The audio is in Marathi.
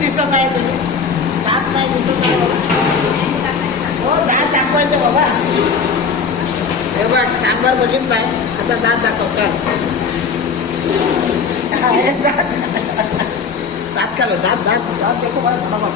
दिसत आहे तुझे दात नाही दिसत आहे बाबा. हो दात दाखवायचं बाबा. हे बघ सांबार बघितलाय आता दात दाखव का दात दात दात दात दात दात दाखव बाबा.